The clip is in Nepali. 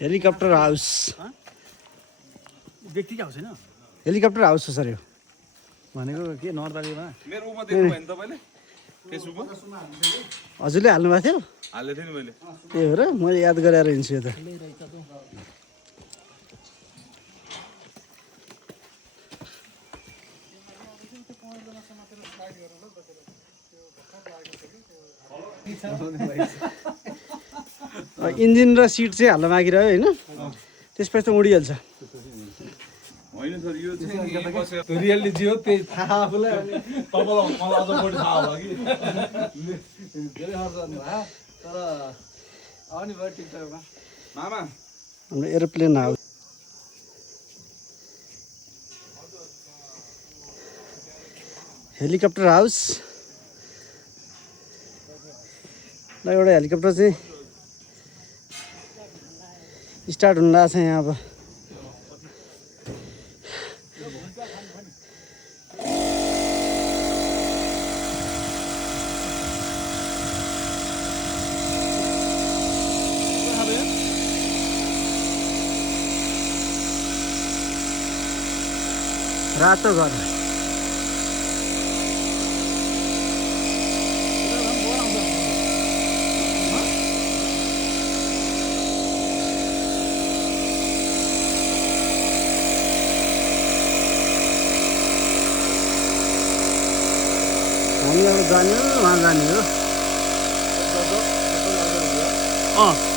हेलिकप्टर हाउस व्यक्तिको हाउस होइन हेलिकप्टर हाउस हो सर यो भनेको के नर्दालीमा मेरो उमा देख्नु भयो नि तपाईँले फेसबुकमा हजुरले हाल्नुभएको थियो हालेको थिएँ नि मैले त्यही हो र मैले याद गरेर हिँड्छु यो त इन्जिन र सिट चाहिँ हाल्न मागिरह्यो होइन त्यसपछि त उडिहाल्छ होइन सर यो चाहिँ यहीँ बसेर रियल्ली जे हो त्यही थाहा आफूलाई तपाईँलाई मलाई अझ बढी थाहा होला कि धेरै खर्च गर्नुभयो तर आउने भयो टिकटकमा मामा हाम्रो एरोप्लेन हाउस हेलिकप्टर हाउस ल एउटा हेलिकप्टर चाहिँ स्टार्ट हुन लागेको छ यहाँ अब रातो घर हामी अब जाने हो वहाँ जाने हो